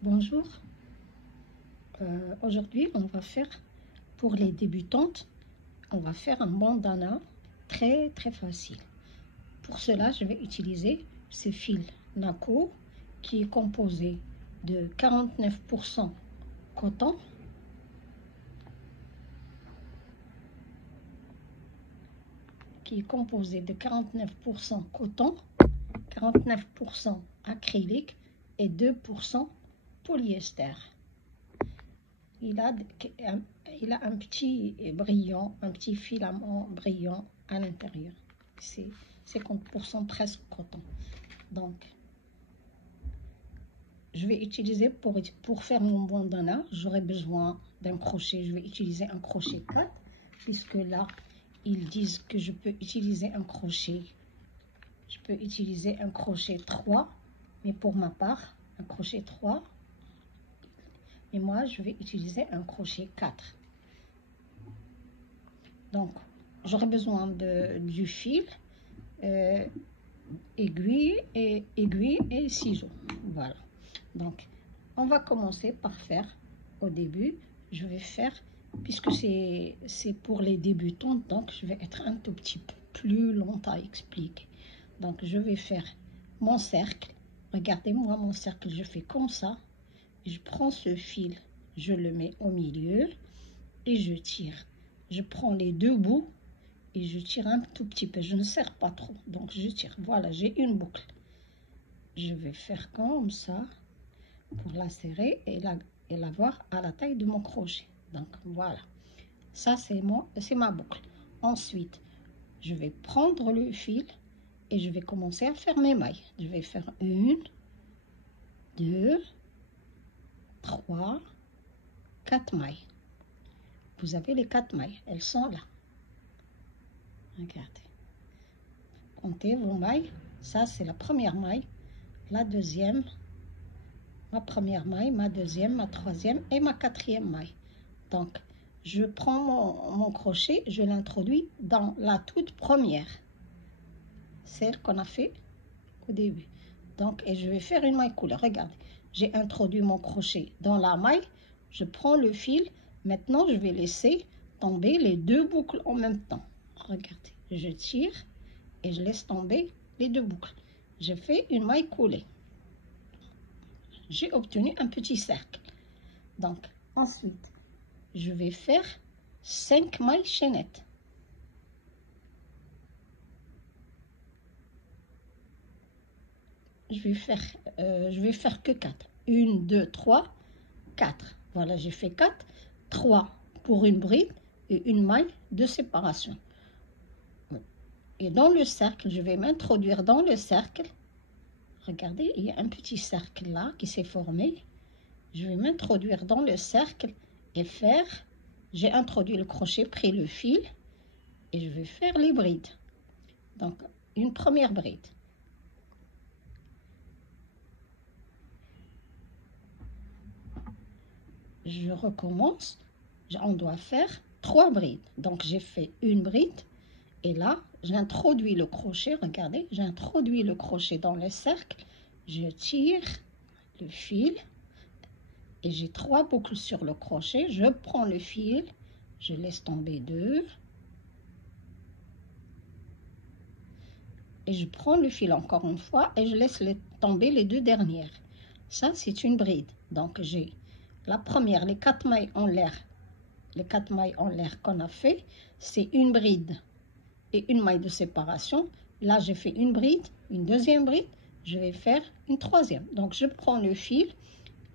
Bonjour, aujourd'hui on va faire, pour les débutantes, on va faire un bandana très facile. Pour cela, je vais utiliser ce fil Nako qui est composé de 49% coton, qui est composé de 49% coton, 49% acrylique et 2% polyester. Il a un petit brillant, un petit filament brillant à l'intérieur. C'est 50% presque coton. Donc, je vais utiliser pour faire mon bandana, j'aurai besoin d'un crochet. Je vais utiliser un crochet 4, puisque là, ils disent que je peux utiliser un crochet. Je peux utiliser un crochet 3, mais pour ma part, un crochet 3. Et moi, je vais utiliser un crochet 4. Donc, j'aurai besoin du fil, aiguille et ciseaux. Voilà. Donc, on va commencer par faire, au début, je vais faire, puisque c'est pour les débutants, donc je vais être un tout petit peu plus long à expliquer. Donc, je vais faire mon cercle. Regardez-moi mon cercle, je fais comme ça. Je prends ce fil, je le mets au milieu et je tire. Je prends les deux bouts et je tire un tout petit peu. Je ne serre pas trop, donc je tire. Voilà, j'ai une boucle. Je vais faire comme ça pour la serrer et l'avoir à la taille de mon crochet. Donc voilà, ça c'est ma boucle. Ensuite, je vais prendre le fil et je vais commencer à faire mes mailles. Je vais faire 1, 2, 3, 4 mailles. Vous avez les 4 mailles, elles sont là. Regardez. Comptez vos mailles. Ça, c'est la première maille, la deuxième, ma première maille, ma deuxième, ma troisième et ma quatrième maille. Donc, je prends mon crochet, je l'introduis dans la toute première, celle qu'on a fait au début. Donc, et je vais faire une maille couleur. Regardez, j'ai introduit mon crochet dans la maille, je prends le fil. Maintenant, je vais laisser tomber les deux boucles en même temps. Regardez, je tire et je laisse tomber les deux boucles. Je fais une maille coulée. J'ai obtenu un petit cercle. Donc, ensuite, je vais faire 5 mailles chaînettes. Je vais faire que 4. 1, 2, 3, 4. Voilà, j'ai fait 4. 3 pour une bride et une maille de séparation. Et dans le cercle, je vais m'introduire dans le cercle. Regardez, il y a un petit cercle là qui s'est formé. Je vais m'introduire dans le cercle et faire, j'ai introduit le crochet, pris le fil et je vais faire les brides. Donc, une première bride. Je recommence, on doit faire 3 brides. Donc, j'ai fait une bride et là, j'introduis le crochet, regardez, j'introduis le crochet dans le cercle, je tire le fil et j'ai 3 boucles sur le crochet. Je prends le fil, je laisse tomber 2 et je prends le fil encore une fois et je laisse tomber les 2 dernières. Ça, c'est une bride. Donc, j'ai la première, les 4 mailles en l'air. Les 4 mailles en l'air qu'on a fait, c'est une bride et une maille de séparation. Là, j'ai fait une bride, une deuxième bride, je vais faire une troisième. Donc, je prends le fil,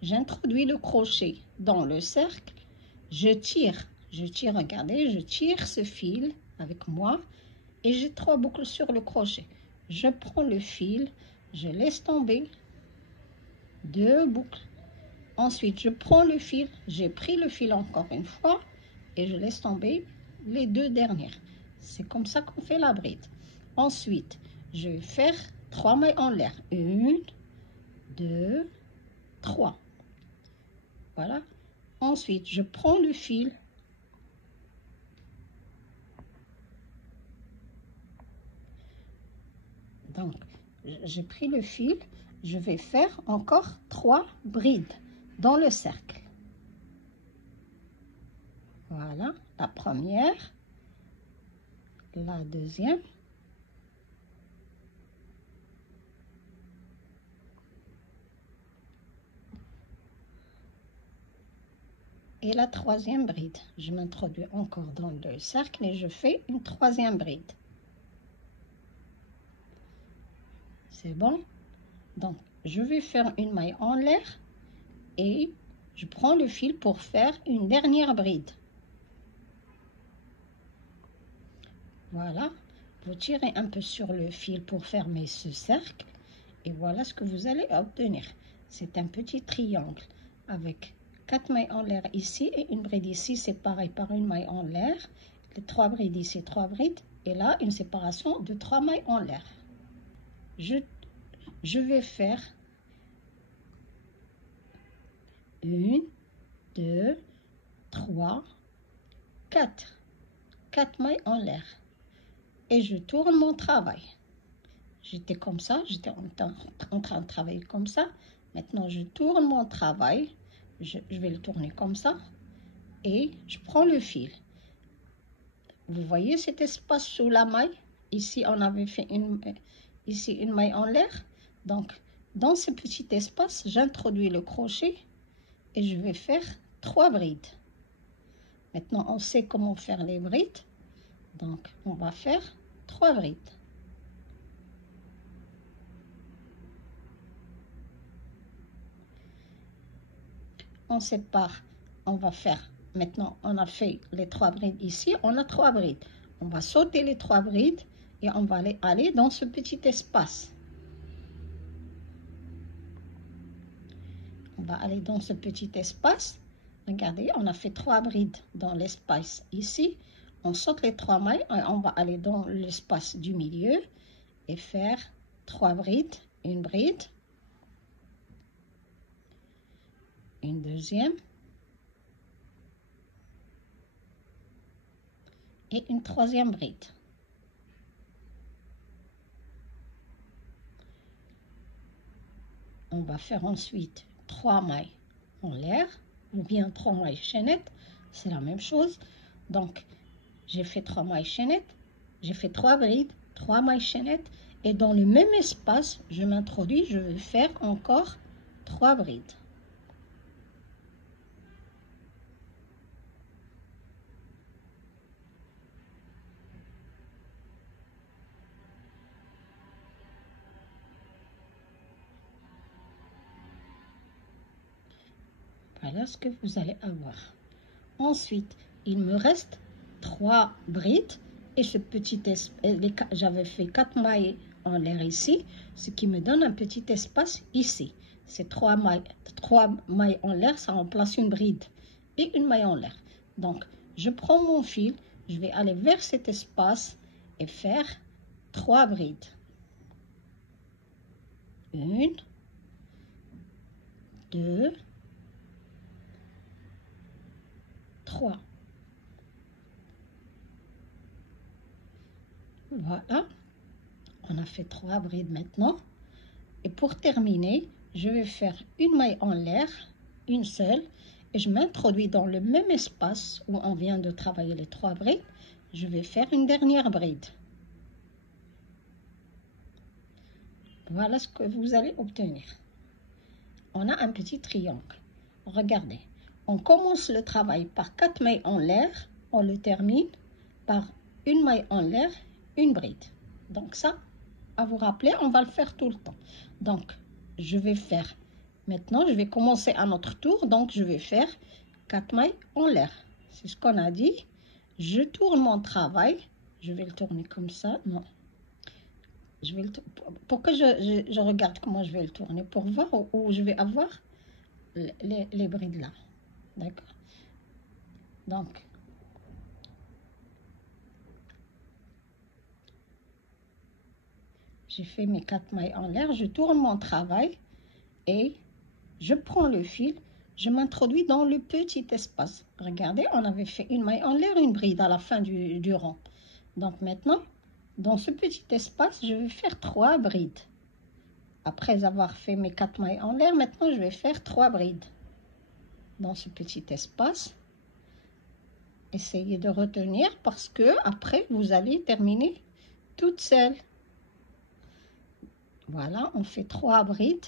j'introduis le crochet dans le cercle, je tire, regardez, je tire ce fil avec moi et j'ai 3 boucles sur le crochet. Je prends le fil, je laisse tomber 2 boucles. Ensuite, je prends le fil, j'ai pris le fil encore une fois et je laisse tomber les 2 dernières. C'est comme ça qu'on fait la bride. Ensuite, je vais faire 3 mailles en l'air. 1, 2, 3. Voilà. Ensuite, je prends le fil. Donc, j'ai pris le fil. Je vais faire encore 3 brides. dans le cercle. Voilà, la première, la deuxième, et la troisième bride. Je m'introduis encore dans le cercle et je fais une troisième bride. C'est bon? Donc, je vais faire une maille en l'air et je prends le fil pour faire une dernière bride. Voilà, vous tirez un peu sur le fil pour fermer ce cercle et voilà ce que vous allez obtenir. C'est un petit triangle avec 4 mailles en l'air ici et une bride ici séparée par une maille en l'air. Les 3 brides ici, 3 brides et là une séparation de 3 mailles en l'air. Je vais faire 1, 2, 3, 4. 4 mailles en l'air. Et je tourne mon travail. J'étais comme ça, j'étais en train de travailler comme ça. Maintenant, je tourne mon travail. Je vais le tourner comme ça. Et je prends le fil. Vous voyez cet espace sous la maille? Ici, on avait fait une maille en l'air. Donc, dans ce petit espace, j'introduis le crochet et je vais faire 3 brides. Maintenant, on sait comment faire les brides. Donc, on va faire 3 brides. On sépare, on va faire, maintenant on a fait les 3 brides ici, on a 3 brides. On va sauter les 3 brides et on va aller dans ce petit espace. On va aller dans ce petit espace. Regardez, on a fait 3 brides dans l'espace ici. On saute les 3 mailles et on va aller dans l'espace du milieu et faire 3 brides, une bride, une deuxième et une troisième bride. On va faire ensuite 3 mailles en l'air ou bien 3 mailles chaînettes, c'est la même chose. Donc, j'ai fait 3 mailles chaînettes, j'ai fait 3 brides, 3 mailles chaînettes et dans le même espace, je m'introduis, je vais faire encore 3 brides. Voilà ce que vous allez avoir. Ensuite, il me reste 3 brides et ce petit j'avais fait 4 mailles en l'air ici, ce qui me donne un petit espace ici. Ces 3 mailles en l'air, ça remplace une bride et une maille en l'air. Donc, je prends mon fil, je vais aller vers cet espace et faire 3 brides. 1, 2, 3. Voilà, on a fait 3 brides maintenant. Et pour terminer, je vais faire une maille en l'air, une seule, et je m'introduis dans le même espace où on vient de travailler les 3 brides. Je vais faire une dernière bride. Voilà ce que vous allez obtenir. On a un petit triangle. Regardez, on commence le travail par 4 mailles en l'air, on le termine par une maille en l'air, une bride. Donc ça, à vous rappeler, on va le faire tout le temps. Donc, je vais faire, maintenant, je vais commencer à notre tour. Donc, je vais faire 4 mailles en l'air. C'est ce qu'on a dit. Je tourne mon travail. Je vais le tourner comme ça. Non. Je vais pour que je regarde comment je vais le tourner, pour voir où je vais avoir les brides là. D'accord? Donc, j'ai fait mes 4 mailles en l'air, je tourne mon travail et je prends le fil, je m'introduis dans le petit espace. Regardez, on avait fait une maille en l'air, une bride à la fin du rang. Donc maintenant, dans ce petit espace, je vais faire 3 brides. Après avoir fait mes 4 mailles en l'air, maintenant je vais faire 3 brides. dans ce petit espace. Essayez de retenir parce que après vous allez terminer toute seule. Voilà, on fait 3 brides.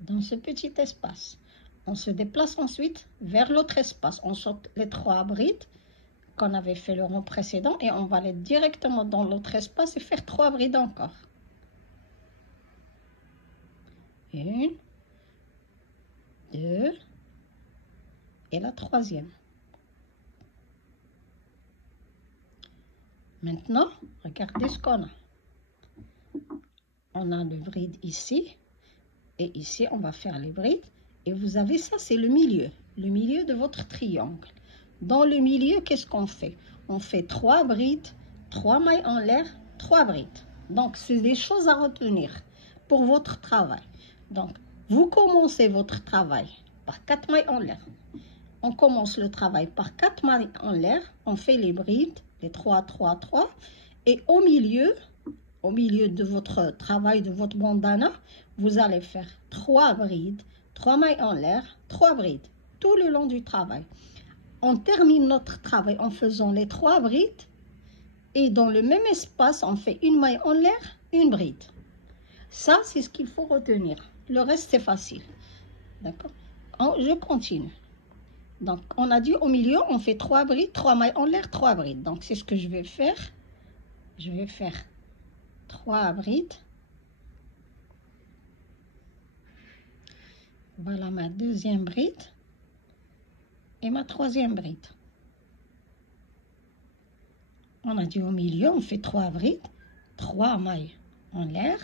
Dans ce petit espace. On se déplace ensuite vers l'autre espace. On saute les 3 brides qu'on avait fait le rond précédent et on va aller directement dans l'autre espace et faire 3 brides encore. 1, 2 et la troisième. Maintenant, regardez ce qu'on a. On a le bride ici et ici on va faire les brides et vous avez ça, c'est le milieu de votre triangle. Dans le milieu, qu'est-ce qu'on fait? On fait 3 brides, 3 mailles en l'air, 3 brides. Donc c'est des choses à retenir pour votre travail. Donc vous commencez votre travail par 4 mailles en l'air. On commence le travail par 4 mailles en l'air, on fait les brides, les 3, 3, 3, et au milieu de votre travail, de votre bandana, vous allez faire 3 brides, 3 mailles en l'air, 3 brides, tout le long du travail. On termine notre travail en faisant les 3 brides, et dans le même espace, on fait une maille en l'air, une bride. Ça, c'est ce qu'il faut retenir. Le reste, c'est facile. D'accord? Je continue. Donc, on a dit au milieu, on fait 3 brides, 3 mailles en l'air, 3 brides. Donc, c'est ce que je vais faire. Je vais faire 3 brides. Voilà ma deuxième bride et ma troisième bride. On a dit au milieu, on fait 3 brides, 3 mailles en l'air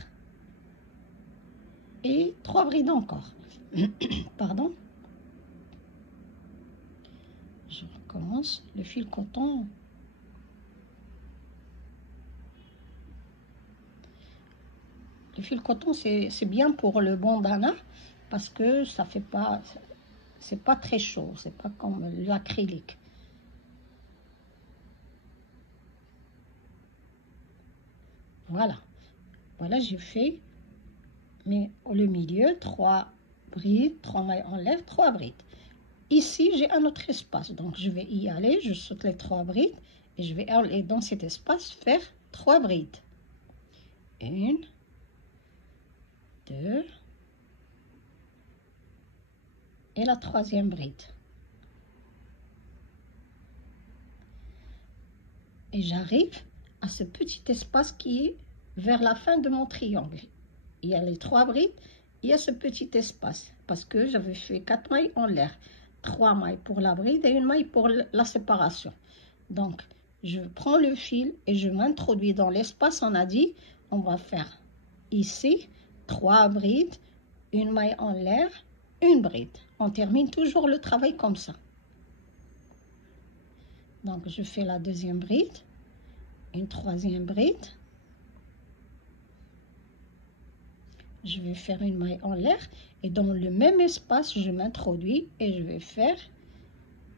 et 3 brides encore. Pardon. Je recommence le fil coton. Le fil coton, c'est bien pour le bandana parce que ça fait pas, c'est pas très chaud, c'est pas comme l'acrylique. Voilà. Voilà, j'ai fait le milieu, 3 brides, 3 mailles en l'air, 3 brides. Ici, j'ai un autre espace, donc je vais y aller, je saute les 3 brides et je vais aller dans cet espace faire 3 brides. 1, 2 et la troisième bride. Et j'arrive à ce petit espace qui est vers la fin de mon triangle. Il y a les 3 brides, il y a ce petit espace parce que j'avais fait 4 mailles en l'air. 3 mailles pour la bride et une maille pour la séparation. Donc, je prends le fil et je m'introduis dans l'espace. On a dit, on va faire ici 3 brides, une maille en l'air, une bride. On termine toujours le travail comme ça. Donc, je fais la deuxième bride, une troisième bride. Je vais faire une maille en l'air et dans le même espace, je m'introduis et je vais faire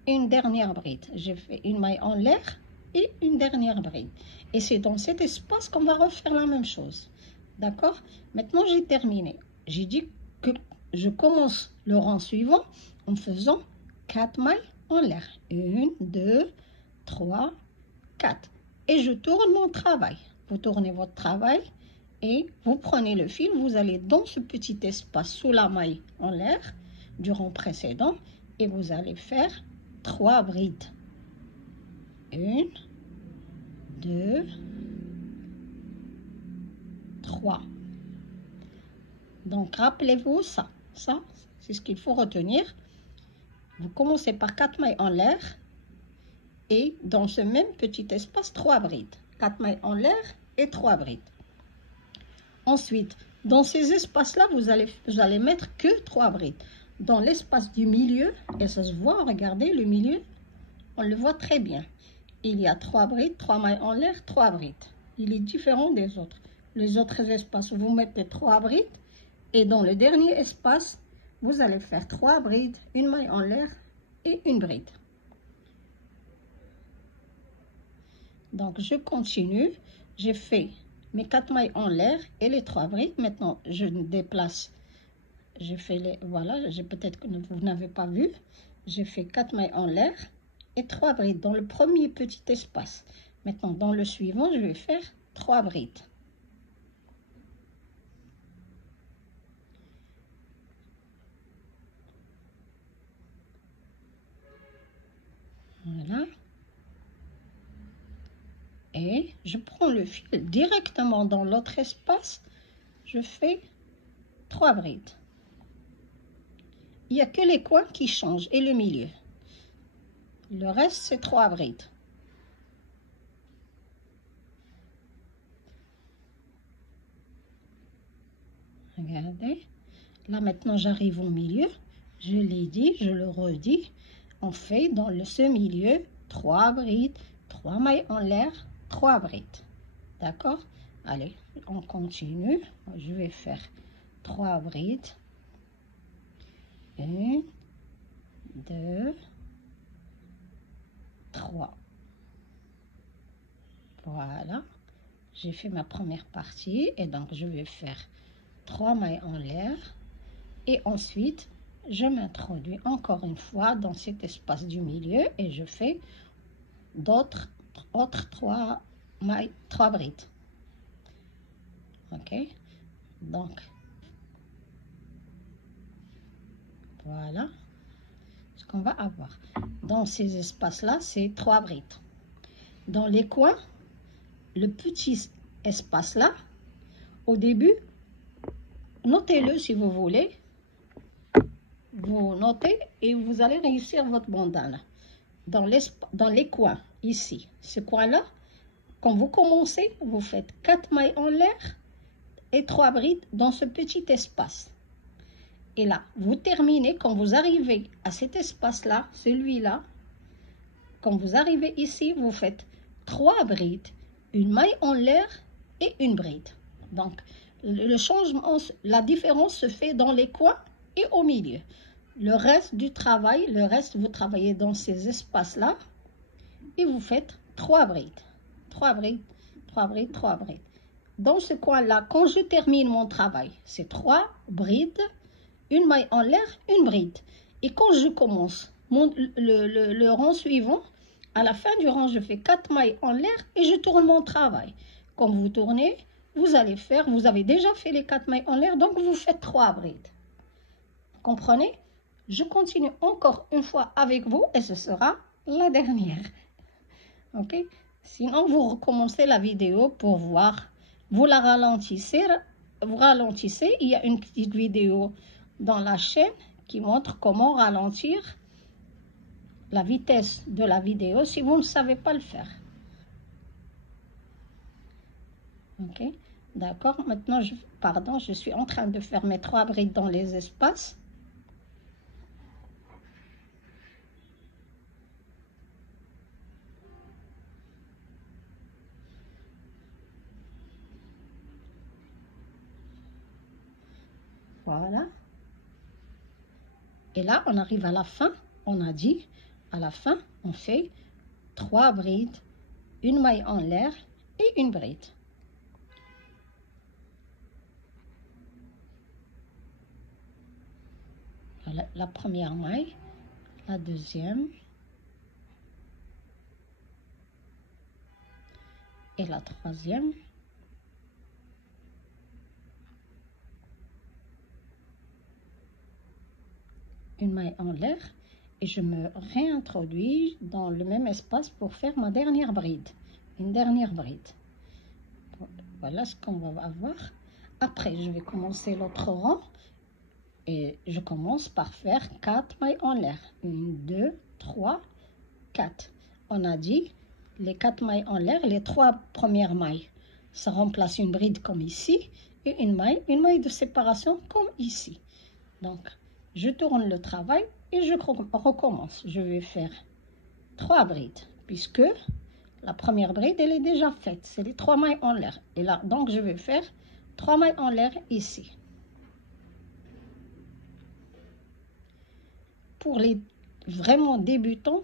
une dernière bride. J'ai fait une maille en l'air et une dernière bride. Et c'est dans cet espace qu'on va refaire la même chose. D'accord? Maintenant, j'ai terminé. J'ai dit que je commence le rang suivant en faisant 4 mailles en l'air. 1, 2, 3, 4. Et je tourne mon travail. Vous tournez votre travail. Et vous prenez le fil, vous allez dans ce petit espace sous la maille en l'air du rang précédent et vous allez faire 3 brides. 1, 2, 3. Donc rappelez-vous ça. Ça, c'est ce qu'il faut retenir. Vous commencez par 4 mailles en l'air et dans ce même petit espace, 3 brides. 4 mailles en l'air et 3 brides. Ensuite, dans ces espaces-là, vous allez mettre que 3 brides. Dans l'espace du milieu, et ça se voit, regardez, le milieu, on le voit très bien. Il y a 3 brides, 3 mailles en l'air, 3 brides. Il est différent des autres. Les autres espaces, vous mettez 3 brides. Et dans le dernier espace, vous allez faire 3 brides, une maille en l'air et une bride. Donc, je continue. J'ai fait mes 4 mailles en l'air et les 3 brides. Maintenant, je déplace. J'ai fait les... Voilà, peut-être que vous n'avez pas vu. J'ai fait 4 mailles en l'air et 3 brides dans le premier petit espace. Maintenant, dans le suivant, je vais faire 3 brides. Voilà. Et je prends le fil directement dans l'autre espace. Je fais 3 brides. Il n'y a que les coins qui changent et le milieu. Le reste, c'est 3 brides. Regardez. Là, maintenant, j'arrive au milieu. Je l'ai dit, je le redis. On fait dans ce milieu 3 brides, 3 mailles en l'air, 3 brides. D'accord? Allez, on continue. Je vais faire 3 brides. 1, 2, 3. Voilà. J'ai fait ma première partie et donc je vais faire 3 mailles en l'air. Et ensuite, je m'introduis encore une fois dans cet espace du milieu et je fais autres 3 mailles, 3 brides. Ok, donc voilà ce qu'on va avoir. Dans ces espaces-là, c'est 3 brides. Dans les coins, le petit espace-là, au début, notez-le si vous voulez. Vous notez et vous allez réussir votre bandana. Dans les coins, ici, ce coin-là, quand vous commencez, vous faites 4 mailles en l'air et 3 brides dans ce petit espace. Et là, vous terminez, quand vous arrivez à cet espace-là, celui-là, quand vous arrivez ici, vous faites 3 brides, une maille en l'air et une bride. Donc, le changement, la différence se fait dans les coins et au milieu. Le reste du travail, vous travaillez dans ces espaces-là et vous faites 3 brides. 3 brides, 3 brides, 3 brides. Dans ce coin-là, quand je termine mon travail, c'est 3 brides, une maille en l'air, une bride. Et quand je commence le rang suivant, à la fin du rang, je fais 4 mailles en l'air et je tourne mon travail. Quand vous tournez, vous avez déjà fait les 4 mailles en l'air, donc vous faites 3 brides. Comprenez? Je continue encore une fois avec vous et ce sera la dernière. Ok? Sinon, vous recommencez la vidéo pour voir. Vous la ralentissez. Vous ralentissez. Il y a une petite vidéo dans la chaîne qui montre comment ralentir la vitesse de la vidéo si vous ne savez pas le faire. Ok? D'accord? Maintenant, je suis en train de faire mes 3 brides dans les espaces. Voilà. Et là, on arrive à la fin. On a dit, à la fin, on fait 3 brides, une maille en l'air et une bride. Voilà, la première maille, la deuxième et la troisième. Une maille en l'air et je me réintroduis dans le même espace pour faire ma dernière bride. Une dernière bride. Voilà ce qu'on va avoir. Après, je vais commencer l'autre rang et je commence par faire 4 mailles en l'air. 1, 2, 3, 4. On a dit les 4 mailles en l'air, les 3 premières mailles, ça remplace une bride comme ici et une maille de séparation comme ici. Donc, je tourne le travail et je recommence. Je vais faire 3 brides puisque la première bride, elle est déjà faite. C'est les 3 mailles en l'air. Et là, donc, je vais faire 3 mailles en l'air ici. Pour les vraiment débutants,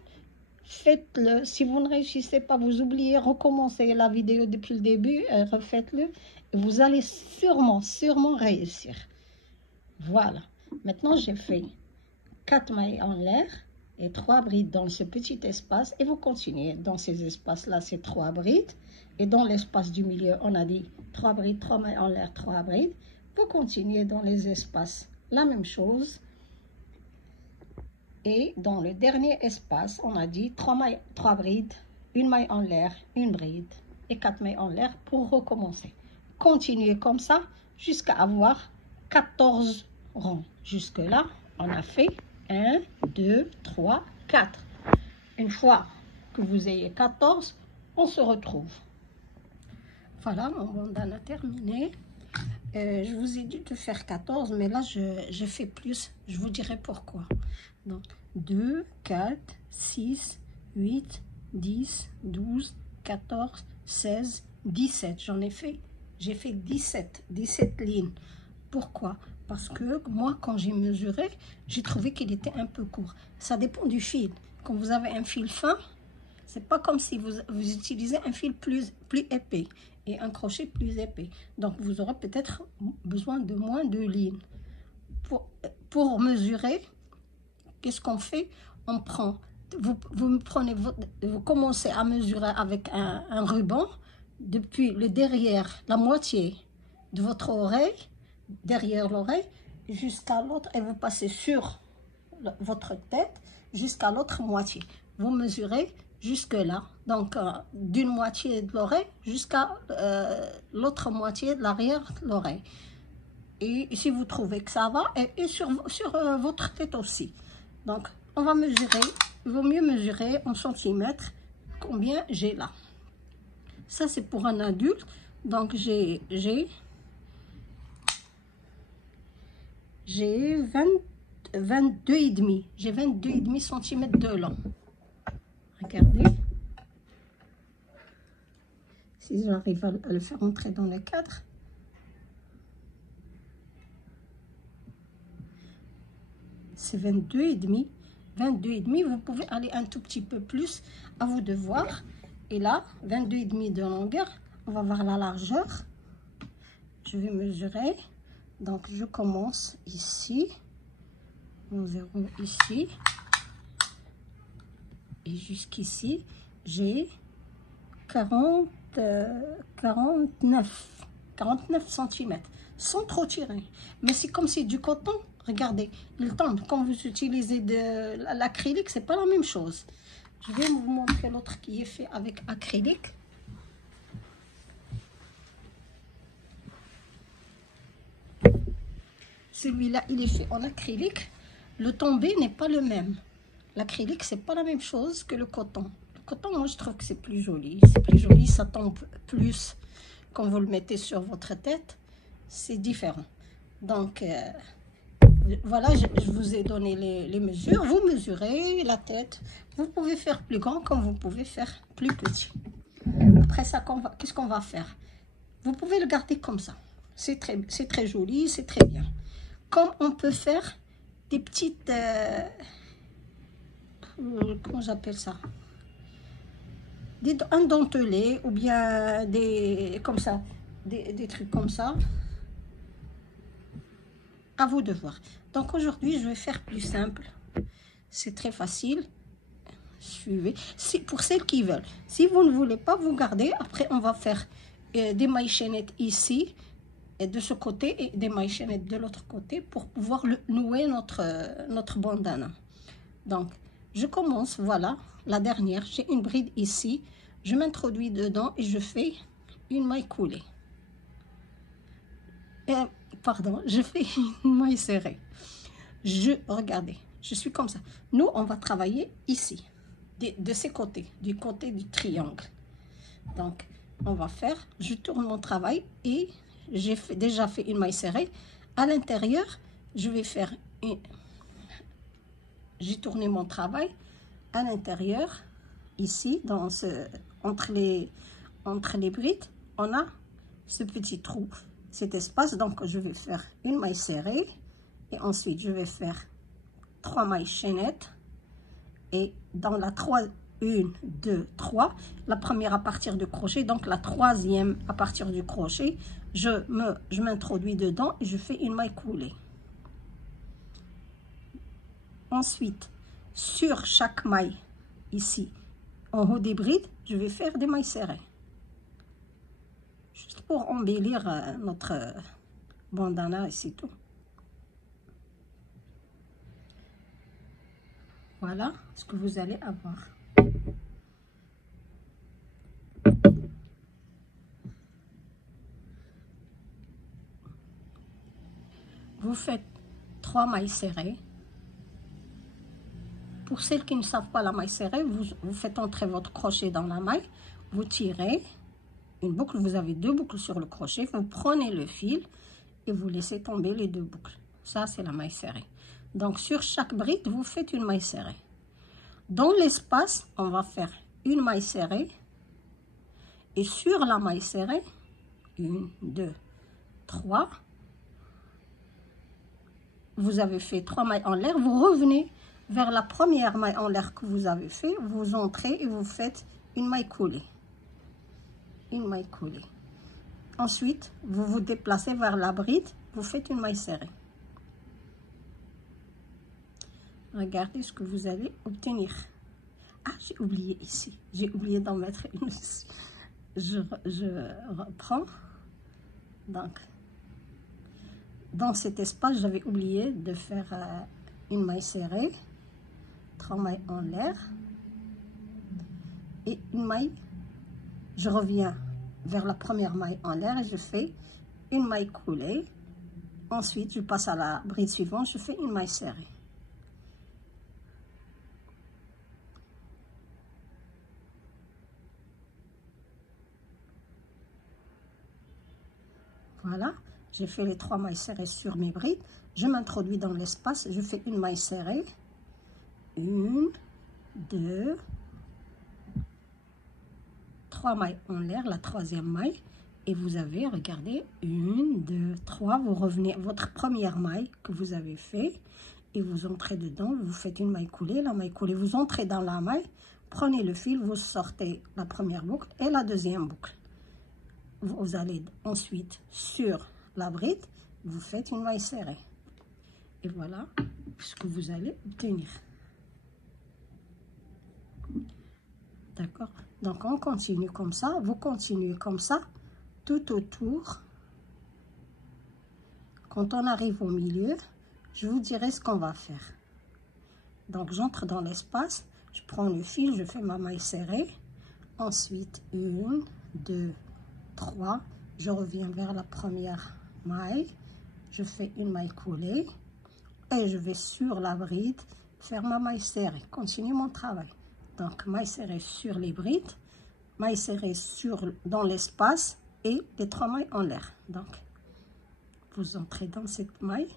faites-le. Si vous ne réussissez pas, vous oubliez, recommencez la vidéo depuis le début, refaites-le. Vous allez sûrement réussir. Voilà. Maintenant, j'ai fait 4 mailles en l'air et 3 brides dans ce petit espace. Et vous continuez. Dans ces espaces-là, c'est 3 brides. Et dans l'espace du milieu, on a dit 3 brides, 3 mailles en l'air, 3 brides. Vous continuez dans les espaces, la même chose. Et dans le dernier espace, on a dit 3 brides, 1 maille en l'air, 1 bride et 4 mailles en l'air pour recommencer. Continuez comme ça jusqu'à avoir 14 rangs. Jusque-là, on a fait 1, 2, 3, 4. Une fois que vous ayez 14, on se retrouve. Voilà, mon bandana terminé. Je vous ai dit de faire 14, mais là, je fais plus. Je vous dirai pourquoi. Donc, 2, 4, 6, 8, 10, 12, 14, 16, 17. J'en ai fait. J'ai fait 17 lignes. Pourquoi? Parce que moi, quand j'ai mesuré, j'ai trouvé qu'il était un peu court. Ça dépend du fil. Quand vous avez un fil fin, c'est pas comme si vous utilisez un fil plus épais et un crochet plus épais. Donc, vous aurez peut-être besoin de moins de lignes. Pour mesurer, qu'est-ce qu'on fait? On prend, vous commencez à mesurer avec un ruban depuis le derrière, la moitié de votre oreille, derrière l'oreille, jusqu'à l'autre, et vous passez sur votre tête jusqu'à l'autre moitié. Vous mesurez jusque là, donc d'une moitié de l'oreille jusqu'à l'autre moitié de l'arrière de l'oreille. Et si vous trouvez que ça va, et sur votre tête aussi. Donc, on va mesurer, il vaut mieux mesurer en centimètres combien j'ai là. Ça, c'est pour un adulte. Donc, j'ai 22,5. J'ai 22,5 cm de long. Regardez. Si j'arrive à le faire entrer dans le cadre. C'est 22,5. 22,5, vous pouvez aller un tout petit peu plus, à vous de voir. Et là, 22,5 de longueur, on va voir la largeur. Je vais mesurer. Donc, je commence ici. Mon verrou ici. Et jusqu'ici, j'ai 49 cm. Sans trop tirer. Mais c'est comme si du coton. Regardez, il tombe. Quand vous utilisez de l'acrylique, c'est pas la même chose. Je vais vous montrer l'autre qui est fait avec acrylique. Celui-là, il est fait en acrylique. Le tombé n'est pas le même. L'acrylique, c'est pas la même chose que le coton. Le coton, moi, je trouve que c'est plus joli. C'est plus joli, ça tombe plus. Quand vous le mettez sur votre tête, c'est différent. Donc, voilà, je vous ai donné les mesures. Vous mesurez la tête. Vous pouvez faire plus grand comme vous pouvez faire plus petit. Après ça, qu'est-ce qu'on va faire? Vous pouvez le garder comme ça. C'est très joli, c'est très bien. Comme on peut faire des petites... comment j'appelle ça? Un dentelé ou bien comme ça, des trucs comme ça. À vous de voir. Donc aujourd'hui, je vais faire plus simple. C'est très facile. Suivez. Pour celles qui veulent. Si vous ne voulez pas, vous gardez. Après, on va faire des mailles chaînettes ici et de ce côté et des mailles chaînettes de l'autre côté pour pouvoir nouer notre bandana. Donc, je commence. Voilà, la dernière. J'ai une bride ici. Je m'introduis dedans et je fais une maille coulée. Pardon, je fais une maille serrée. Regardez, je suis comme ça. Nous, on va travailler ici, de ces côtés, du côté du triangle. Donc, on va faire, je tourne mon travail et j'ai déjà fait une maille serrée. À l'intérieur, je vais faire j'ai tourné mon travail. À l'intérieur, ici, entre les brides, on a ce petit trou. Cet espace, donc je vais faire une maille serrée et ensuite je vais faire 3 mailles chaînettes et dans 1, 2, 3. La première à partir du crochet, donc la troisième à partir du crochet, je m'introduis dedans et je fais une maille coulée. Ensuite, sur chaque maille, ici, en haut des brides, je vais faire des mailles serrées. Juste pour embellir notre bandana et c'est tout. Voilà ce que vous allez avoir. Vous faites 3 mailles serrées. Pour celles qui ne savent pas la maille serrée, vous faites entrer votre crochet dans la maille, vous tirez une boucle, vous avez 2 boucles sur le crochet, vous prenez le fil et vous laissez tomber les 2 boucles. Ça, c'est la maille serrée. Donc, sur chaque bride, vous faites une maille serrée. Dans l'espace, on va faire une maille serrée. Et sur la maille serrée, 1, 2, 3. Vous avez fait 3 mailles en l'air. Vous revenez vers la première maille en l'air que vous avez fait. Vous entrez et vous faites une maille coulée. Une maille coulée. Ensuite, vous vous déplacez vers la bride. Vous faites une maille serrée. Regardez ce que vous allez obtenir. Ah, j'ai oublié ici. J'ai oublié d'en mettre une. Je reprends. Donc, dans cet espace, j'avais oublié de faire une maille serrée. 3 mailles en l'air. Et une maille. Je reviens vers la première maille en l'air et je fais une maille coulée. Ensuite, je passe à la bride suivante. Je fais une maille serrée. Voilà, j'ai fait les 3 mailles serrées sur mes brides. Je m'introduis dans l'espace, je fais une maille serrée. 1, 2, 3 mailles en l'air, la troisième maille. Et vous avez, regardez, 1, 2, 3. Vous revenez à votre première maille que vous avez fait. Et vous entrez dedans, vous faites une maille coulée. La maille coulée, vous entrez dans la maille. Prenez le fil, vous sortez la première boucle et la deuxième boucle. Vous allez ensuite sur la bride, vous faites une maille serrée. Et voilà ce que vous allez obtenir. D'accord? Donc, on continue comme ça. Vous continuez comme ça, tout autour. Quand on arrive au milieu, je vous dirai ce qu'on va faire. Donc, j'entre dans l'espace. Je prends le fil, je fais ma maille serrée. Ensuite, 1, 2, 3, je reviens vers la première maille, je fais une maille coulée et je vais sur la bride faire ma maille serrée, continuer mon travail. Donc maille serrée sur les brides, maille serrée dans l'espace et les 3 mailles en l'air. Donc vous entrez dans cette maille,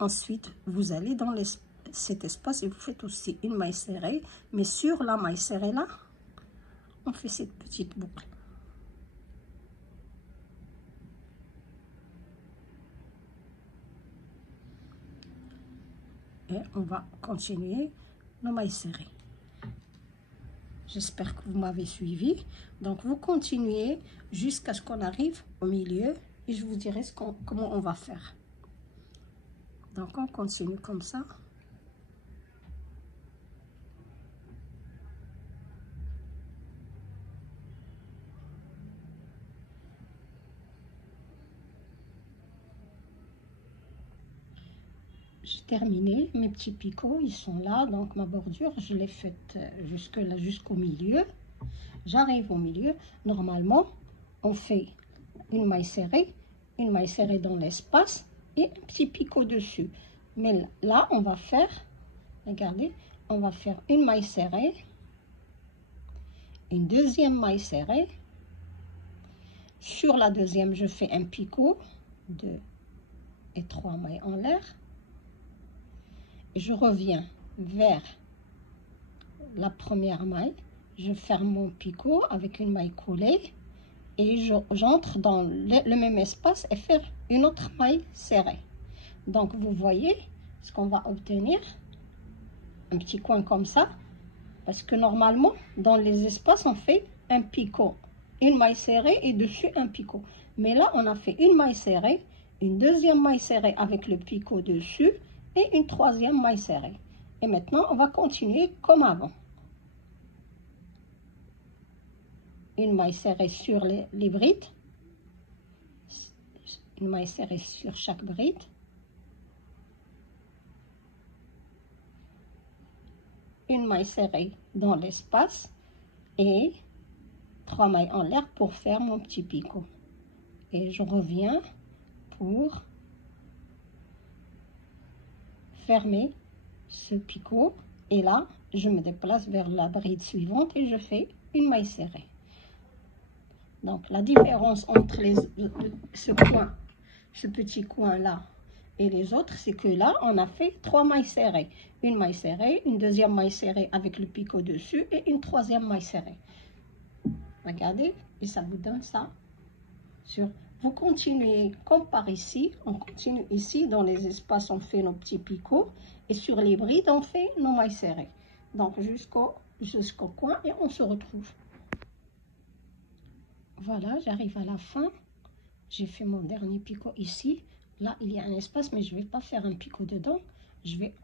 ensuite vous allez dans cet espace et vous faites aussi une maille serrée, mais sur la maille serrée là, on fait cette petite boucle. Et on va continuer nos mailles serrées. J'espère que vous m'avez suivi. Donc, vous continuez jusqu'à ce qu'on arrive au milieu et je vous dirai comment on va faire. Donc, on continue comme ça. J'ai terminé mes petits picots, ils sont là. Donc, ma bordure, je l'ai faite jusque là, jusqu'au milieu. J'arrive au milieu. Normalement, on fait une maille serrée dans l'espace et un petit picot dessus. Mais là, on va faire, regardez, on va faire une maille serrée, une deuxième maille serrée. Sur la deuxième, je fais un picot, 2 et 3 mailles en l'air. Je reviens vers la première maille, je ferme mon picot avec une maille coulée et j'entre dans le même espace et faire une autre maille serrée. Donc vous voyez ce qu'on va obtenir, un petit coin comme ça, Parce que normalement, dans les espaces, on fait un picot, une maille serrée et dessus un picot. Mais là, on a fait une maille serrée, une deuxième maille serrée avec le picot dessus et une troisième maille serrée. Et maintenant, on va continuer comme avant. Une maille serrée sur les brides, une maille serrée sur chaque bride. Une maille serrée dans l'espace et 3 mailles en l'air pour faire mon petit picot. Et je reviens pour fermer ce picot. Et là, je me déplace vers la bride suivante et je fais une maille serrée. Donc, la différence entre ce coin, ce petit coin là et les autres, c'est que là, on a fait 3 mailles serrées. Une maille serrée, une deuxième maille serrée avec le picot dessus et une troisième maille serrée. Regardez, et ça vous donne ça. Vous continuez comme par ici, on continue ici, dans les espaces, on fait nos petits picots. Et sur les brides, on fait nos mailles serrées. Donc, jusqu'au coin et on se retrouve. Voilà, j'arrive à la fin. J'ai fait mon dernier picot ici. Là, il y a un espace, mais je ne vais pas faire un picot dedans. Je vais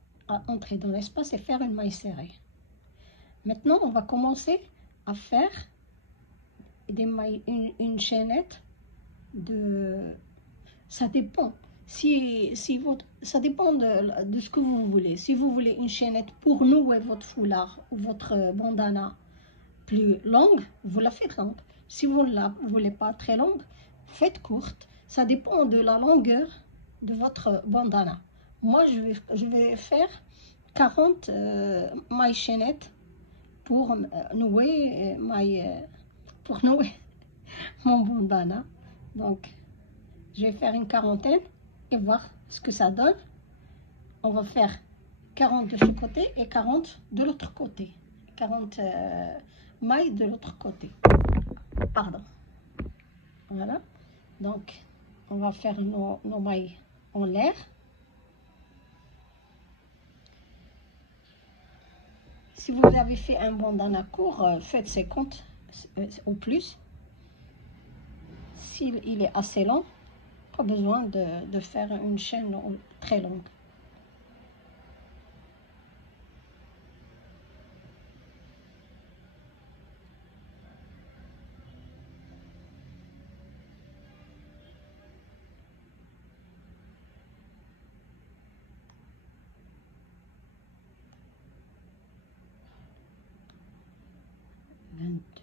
entrer dans l'espace et faire une maille serrée. Maintenant, on va commencer à faire des mailles, une chaînette de... Ça dépend. Ça dépend de ce que vous voulez. Si vous voulez une chaînette pour nouer votre foulard ou votre bandana plus longue, vous la faites longue. Si vous ne la voulez pas très longue, faites courte. Ça dépend de la longueur de votre bandana. Moi, je vais faire 40 mailles chaînettes pour nouer mon bandana. Donc, je vais faire une quarantaine et voir ce que ça donne. On va faire 40 de ce côté et 40 de l'autre côté. 40 mailles de l'autre côté. Pardon. Voilà. Donc, on va faire nos mailles en l'air. Si vous avez fait un bandana court, faites 50 ou plus. S'il est assez long, pas besoin de faire une chaîne très longue.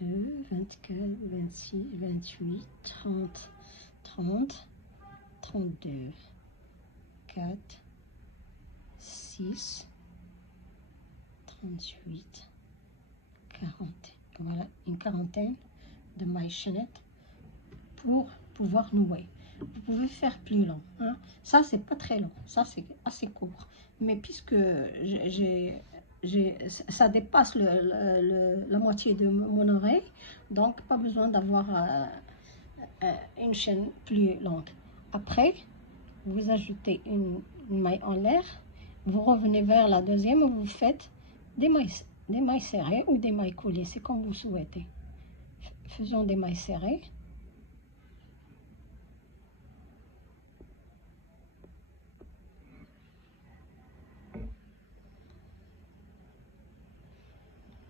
Deux, 24, 26, 28, 30, 30, 32, 4, 6, 38, 40. Voilà, une quarantaine de mailles chaînettes pour pouvoir nouer. Vous pouvez faire plus long. Hein. Ça, c'est pas très long. Ça, c'est assez court. Mais puisque ça dépasse la moitié de mon oreille, donc pas besoin d'avoir une chaîne plus longue. Après, vous ajoutez une maille en l'air, vous revenez vers la deuxième et vous faites des mailles serrées ou des mailles coulées, c'est comme vous souhaitez. Faisons des mailles serrées.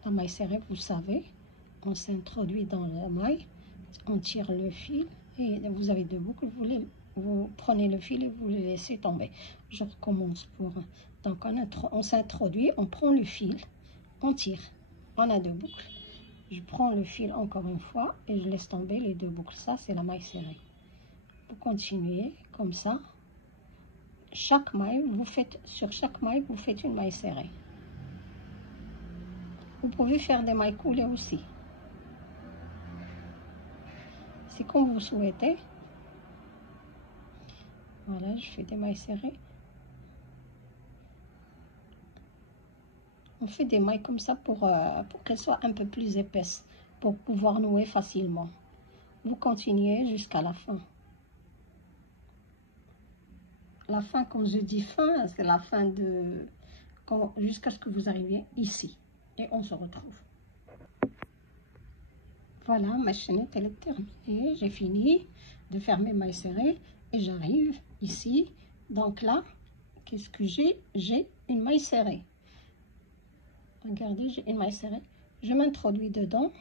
La maille serrée, vous savez, on s'introduit dans la maille, on tire le fil et vous avez deux boucles, vous prenez le fil et vous le laissez tomber. Je recommence pour... Donc on s'introduit, on prend le fil, on tire, on a deux boucles. Je prends le fil encore une fois et je laisse tomber les deux boucles. Ça, c'est la maille serrée. Vous continuez comme ça. Chaque maille, sur chaque maille, vous faites une maille serrée. Vous pouvez faire des mailles coulées aussi. C'est comme vous souhaitez. Voilà, je fais des mailles serrées. On fait des mailles comme ça pour qu'elles soient un peu plus épaisses, pour pouvoir nouer facilement. Vous continuez jusqu'à la fin. La fin, quand je dis fin, c'est la fin jusqu'à ce que vous arriviez ici. et on se retrouve. Voilà, ma chaînette elle est terminée. J'ai fini de faire mes mailles serrées et j'arrive ici. Donc là, qu'est-ce que j'ai? J'ai une maille serrée. Regardez, j'ai une maille serrée. Je m'introduis dedans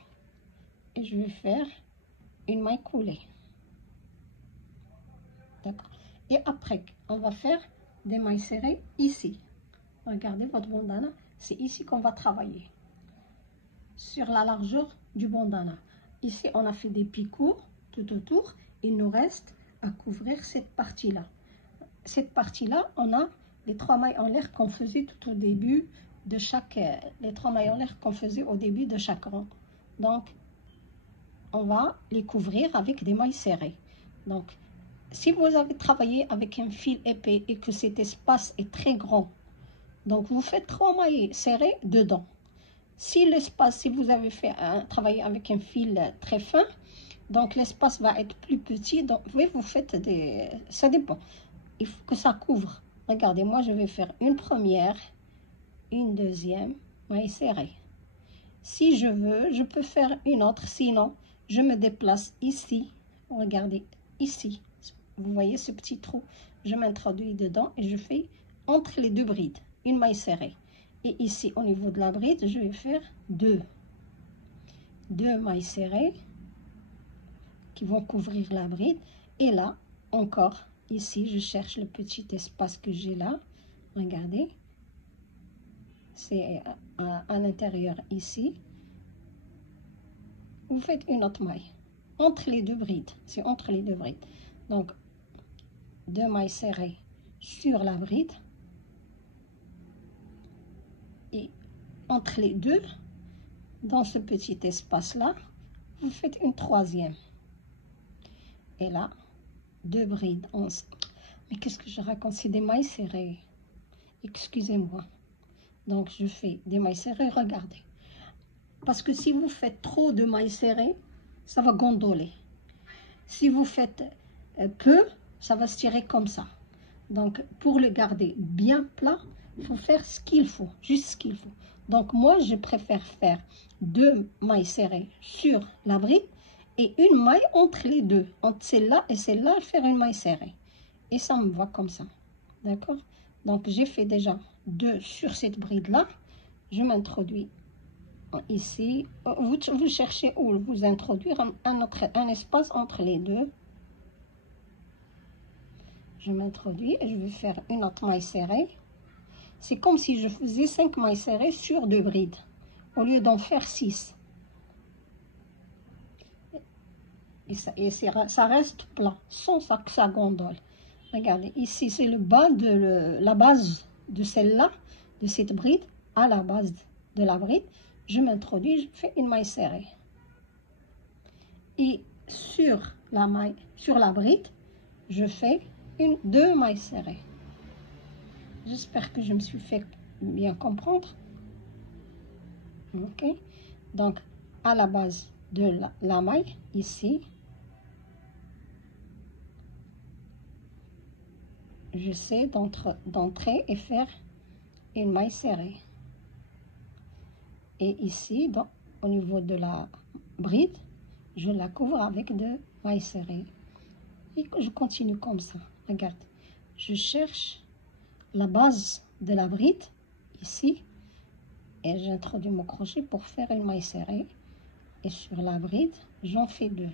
et je vais faire une maille coulée. D'accord. Et après, on va faire des mailles serrées ici. Regardez votre bandana, c'est ici qu'on va travailler. Sur la largeur du bandana. Ici, on a fait des picots tout autour. Il nous reste à couvrir cette partie-là. Cette partie-là, on a les 3 mailles en l'air qu'on faisait tout au début de chaque... les 3 mailles en l'air qu'on faisait au début de chaque rang. Donc, on va les couvrir avec des mailles serrées. Donc, si vous avez travaillé avec un fil épais et que cet espace est très grand, donc vous faites 3 mailles serrées dedans. Si l'espace, si vous avez fait travailler avec un fil très fin, donc l'espace va être plus petit. Donc vous faites des... ça dépend. Il faut que ça couvre. Regardez, moi je vais faire une première, une deuxième maille serrée. Si je veux, je peux faire une autre. Sinon, je me déplace ici. Regardez, ici. Vous voyez ce petit trou? Je m'introduis dedans et je fais entre les 2 brides une maille serrée. Et ici, au niveau de la bride, je vais faire deux mailles serrées qui vont couvrir la bride. Et là, encore, ici, je cherche le petit espace que j'ai là. Regardez. C'est à l'intérieur ici. Vous faites une autre maille. Entre les 2 brides. C'est entre les 2 brides. Donc, 2 mailles serrées sur la bride. Et entre les 2, dans ce petit espace-là, vous faites une 3e. Et là, 2 brides. Mais qu'est-ce que je raconte? C'est des mailles serrées. Excusez-moi. Donc, je fais des mailles serrées, regardez. Parce que si vous faites trop de mailles serrées, ça va gondoler. Si vous faites peu, ça va se tirer comme ça. Donc, pour le garder bien plat, il faut faire ce qu'il faut, juste ce qu'il faut. Donc, moi, je préfère faire 2 mailles serrées sur la bride et une maille entre les 2. Entre celle-là et celle-là, faire une maille serrée. Et ça me va comme ça. D'accord? Donc, j'ai fait déjà 2 sur cette bride-là. Je m'introduis ici. Vous cherchez où vous introduire un espace entre les 2. Je m'introduis et je vais faire une autre maille serrée. C'est comme si je faisais 5 mailles serrées sur 2 brides, au lieu d'en faire 6. Et ça reste plat, sans que ça gondole. Regardez, ici c'est le bas de la base de celle-là, de cette bride, à la base de la bride. Je m'introduis, je fais une maille serrée. Et sur la bride, je fais 2 mailles serrées. J'espère que je me suis fait bien comprendre. Ok. Donc, à la base de la maille, ici, j'essaie d'entrer et faire une maille serrée. Et ici, au niveau de la bride, je la couvre avec 2 mailles serrées. Et je continue comme ça. Regarde, je cherche la base de la bride, ici, et j'introduis mon crochet pour faire une maille serrée. Et sur la bride, j'en fais 2.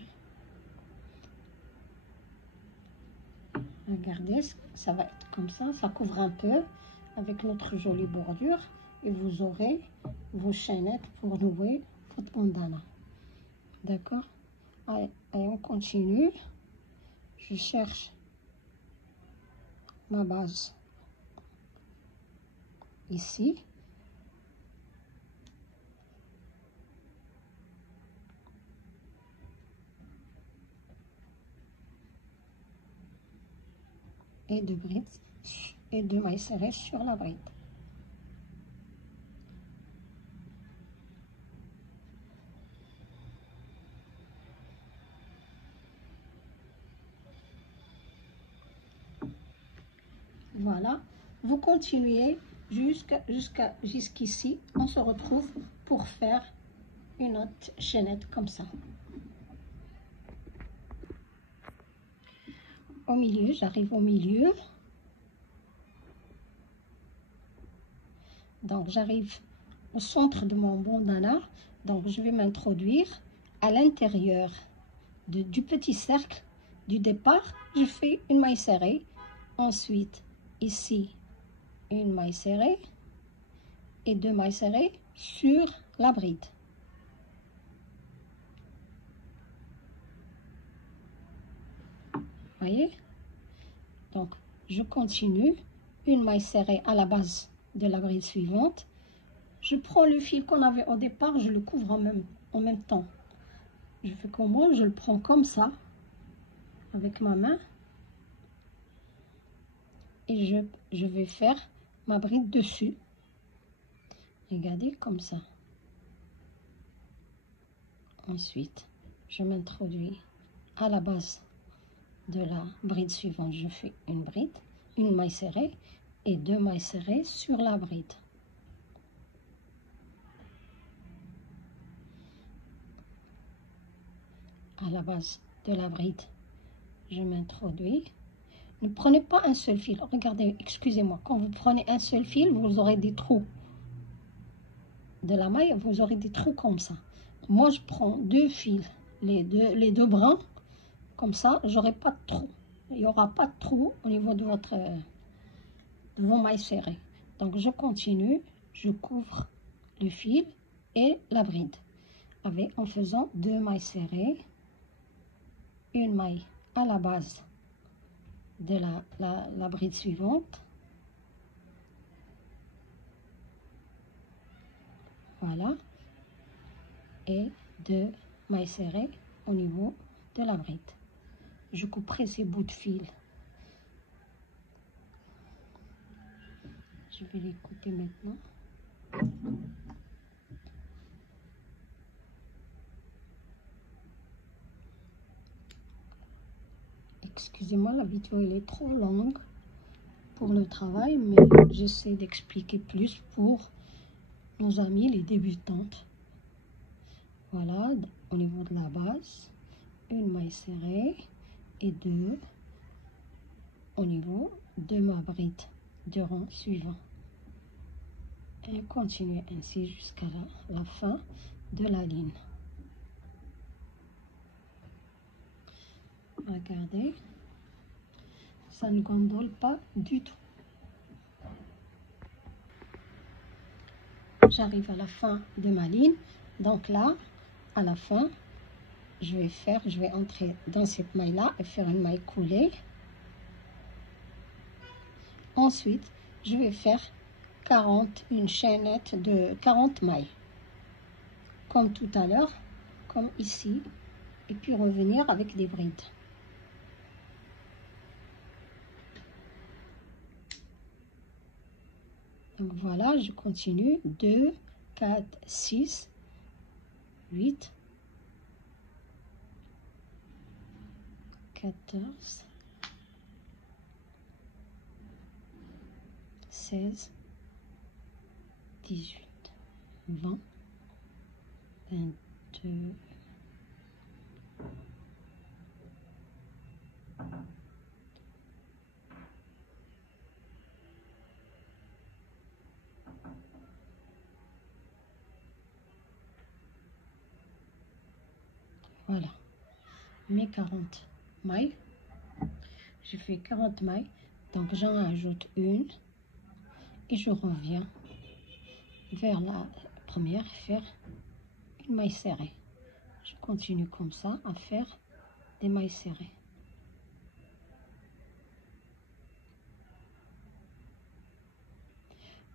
Regardez, ça va être comme ça, ça couvre un peu avec notre jolie bordure. Et vous aurez vos chaînettes pour nouer votre bandana. D'accord? Allez, on continue. Je cherche ma base ici. Et 2 brides et 2 mailles serrées sur la bride. Voilà, vous continuez jusqu'ici. On se retrouve pour faire une autre chaînette comme ça. Au milieu, j'arrive au milieu. Donc, j'arrive au centre de mon bandana. Donc, je vais m'introduire à l'intérieur du petit cercle du départ. Je fais une maille serrée. Ensuite, ici, une maille serrée et 2 mailles serrées sur la bride. Voyez? Donc, je continue. Une maille serrée à la base de la bride suivante. Je prends le fil qu'on avait au départ, je le couvre en même temps. Je fais comment? Je le prends comme ça, avec ma main. Et je vais faire ma bride dessus. Regardez, comme ça. Ensuite, je m'introduis à la base de la bride suivante. Je fais une bride, une maille serrée et 2 mailles serrées sur la bride. À la base de la bride, je m'introduis. Ne prenez pas un seul fil. Regardez, excusez-moi, quand vous prenez un seul fil, vous aurez des trous de la maille, vous aurez des trous comme ça. Moi, je prends 2 fils, les deux brins, comme ça, j'aurai pas de trou. Il n'y aura pas de trou au niveau de vos mailles serrées. Donc, je continue, je couvre le fil et la bride en faisant 2 mailles serrées, une maille à la base de la bride suivante. Voilà. Et 2 mailles serrées au niveau de la bride. Je couperai ces bouts de fil. Je vais les couper maintenant. Excusez-moi, la vidéo elle est trop longue pour le travail, mais j'essaie d'expliquer plus pour nos amis, les débutantes. Voilà, au niveau de la base, une maille serrée et 2 au niveau de ma bride du rang suivant. Et continuez ainsi jusqu'à la fin de la ligne. Regardez, ça ne gondole pas du tout. J'arrive à la fin de ma ligne, donc là, à la fin, je vais entrer dans cette maille là et faire une maille coulée. Ensuite, je vais faire une chaînette de 40 mailles, comme tout à l'heure, comme ici, et puis revenir avec des brides. Donc voilà, je continue. 2, 4, 6, 8, 14, 16, 18, 20, 22, voilà, mes 40 mailles. J'ai fait 40 mailles, donc j'en ajoute une et je reviens vers la première et faire une maille serrée. Je continue comme ça à faire des mailles serrées.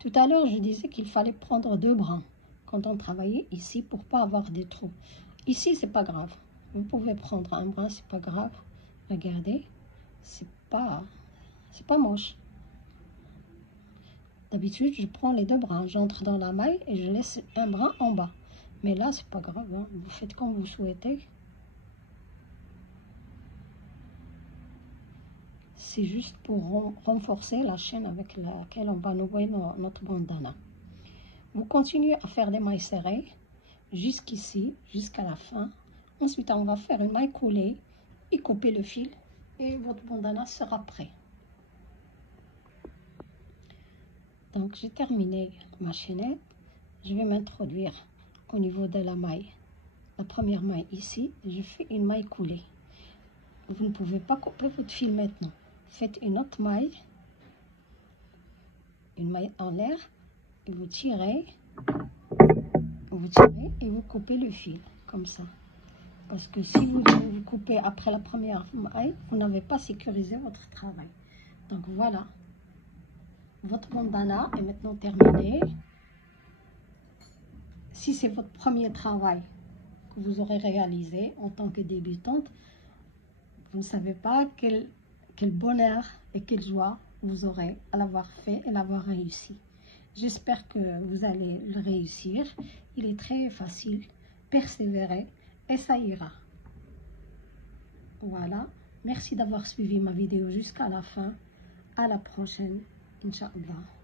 Tout à l'heure, je disais qu'il fallait prendre 2 brins quand on travaillait ici pour pas avoir des trous. Ici, c'est pas grave. Vous pouvez prendre un brin, c'est pas grave. Regardez, c'est pas moche. D'habitude, je prends les 2 brins, j'entre dans la maille et je laisse un brin en bas. Mais là, c'est pas grave, hein. Vous faites comme vous souhaitez. c'est juste pour renforcer la chaîne avec laquelle on va nouer notre bandana. Vous continuez à faire des mailles serrées jusqu'ici, jusqu'à la fin. Ensuite, on va faire une maille coulée et couper le fil et votre bandana sera prêt. Donc, j'ai terminé ma chaînette. Je vais m'introduire au niveau de la maille. La première maille ici, je fais une maille coulée. Vous ne pouvez pas couper votre fil maintenant. Faites une autre maille, une maille en l'air, et vous tirez et vous coupez le fil, comme ça. Parce que si vous coupez après la première maille, vous n'avez pas sécurisé votre travail. Donc voilà, votre bandana est maintenant terminé. Si c'est votre premier travail que vous aurez réalisé en tant que débutante, vous ne savez pas quel bonheur et quelle joie vous aurez à l'avoir fait et l'avoir réussi. J'espère que vous allez le réussir. Il est très facile. Persévérez et ça ira. Voilà. Merci d'avoir suivi ma vidéo jusqu'à la fin. À la prochaine, Inch'Allah.